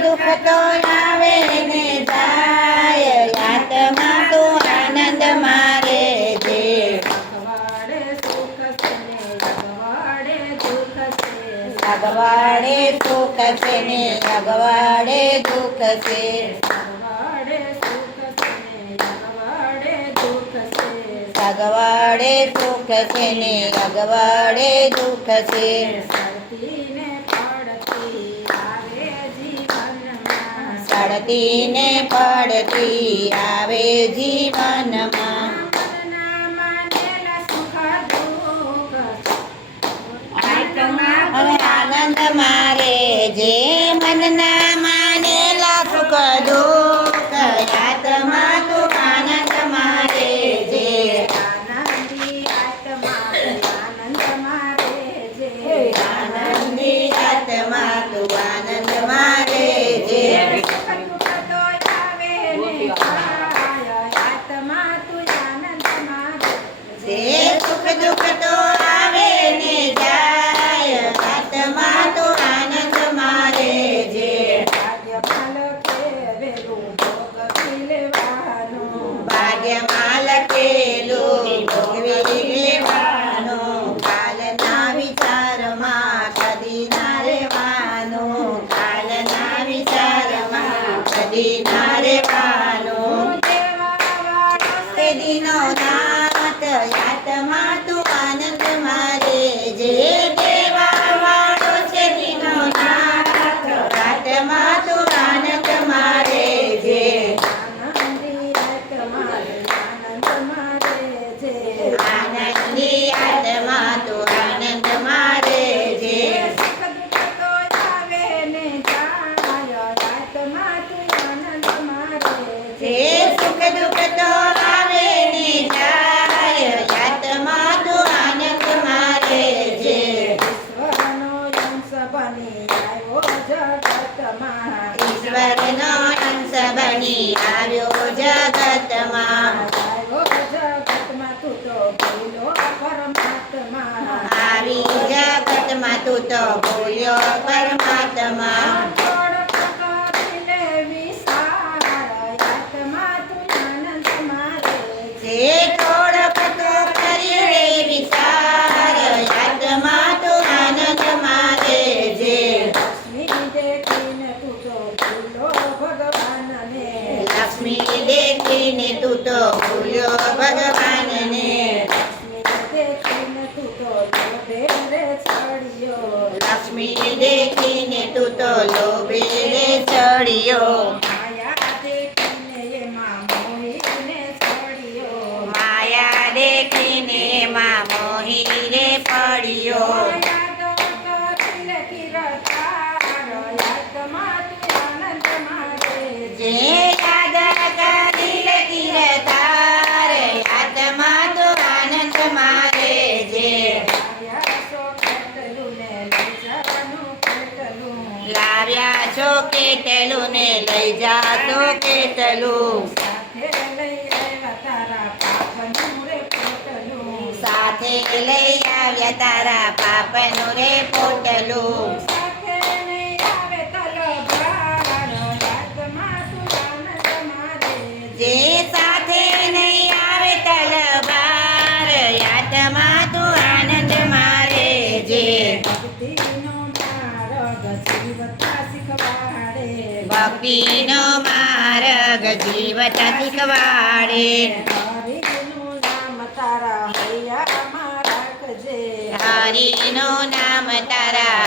દુઃખ તો આવે ને જાય, આત્મા તો આનંદ મારે છે. અગવાડે સુખ છે ને અગવાડે દુઃખ છે. અગવાડે સુખ છે ને અગવાડે દુઃખ છે. અગવાડે સુખ છે ને અગવાડે દુઃખ છે. અગવાડે સુખ છે ને અગવાડે દુઃખ છે. સડતી ને પડતી આવે જીવનમાં. સડતી ને પડતી આવે જીવનમાં. મનના માનેલા સુખ દુઃખ અને આનંદ મારે જે મનના માનેલા સુખ દુઃખ, આત્મા તો આનંદ મારે જે. આનંદી આત્મા આનંદ મારે છે. આનંદી આત્મા તો આનંદ મારે જે. સુખ દુઃખ તો આવે ને જાય, આત્મા તું આનંદ મારે જે સુખ દુઃખ તો આવે ને જાય, આત્મા તો આનંદ મારે જે. ભાગ્યમાં લખેલું ભોગવી લેવાનું. ભાગ્યમાં લખેલું ભોગવી લેવાનું. કાલના વિચારમાં કદી ના રહેવાનું. કાલના વિચારમાં કદી ના રહેવાનું. દેવાવાળો તે દિનો નાથ આત્મા તો આનંદ મારે જે. દેવા વાળો છે દિનો નાથ આત્મા તો આનંદ મારે જે. આનંદી આત્મા આનંદ મારે છે. આનંદી આત્મા તો આનંદ મારે જે. સુખ દુઃખ તો આવે ને જાય, આત્મા તું આનંદ મારે જે છે. સુખ દુઃખ તો આવે ને જાય, આત્મા તો આનંદ મારે જે. ઈશ્વરનો અંશ બની આવ્યો જગતમાં. ઈશ્વરનો અંશ બની આવ્યો જગતમાં. આવ્યો જગતમાં તું તો ભૂલો પરમાત્મા. આવી જગતમાં તું તો ભૂલ્યો પરમાત્મા. થોડ કરી લે વિચાર, આત્મા તું આનંદ મારે છે. જે થોડોક તો કરી રે વિચાર, આત્મા તો આનંદ મારે જે. લક્ષ્મી દેખીને તું તો ભૂલો ભગવાનને. લક્ષ્મી દેખીને તું તો ભૂલ્યો ભગવાનને. લક્ષ્મી દેખીને તું તો લોભે રે ચડ્યો. લક્ષ્મી દેખીને તું તો લોભે રે ચડ્યો. માયા દેખીને એમાં મોહીને ચડ્યો. માયા દેખીને એમાં મોહીને પડ્યો. યાદો કરીને કિરતાર, આત્મા તું આનંદ મારે જે છે. યાદ કરી લે કિરતાર, આત્મા તો આનંદ મારે જે. આવ્યા છો કેટલું ને લઈ જવાનું કેટલું. લાવ્યા છો કેટલું ને લઈ જાશો કેટલું. સાથે લઈ આવ્યા તારા પાપનું રે પોટલું. સાથે લઈ આવ્યા તારા પાપનું રે પોટલું. સાથે નહીં આવે તલવાર, આત્મા તું આનંદ મારે જે સાથે નહીં આવે તલવાર, આત્મા તો આનંદ મારે જે. ભક્તિનો માર્ગ જીવતા શીખવાડે. ભક્તિનો માર્ગ જીવતા શીખવાડે. હરિનું નામ તારા હૈયામાં રાખજે. હરિનું નામ તારા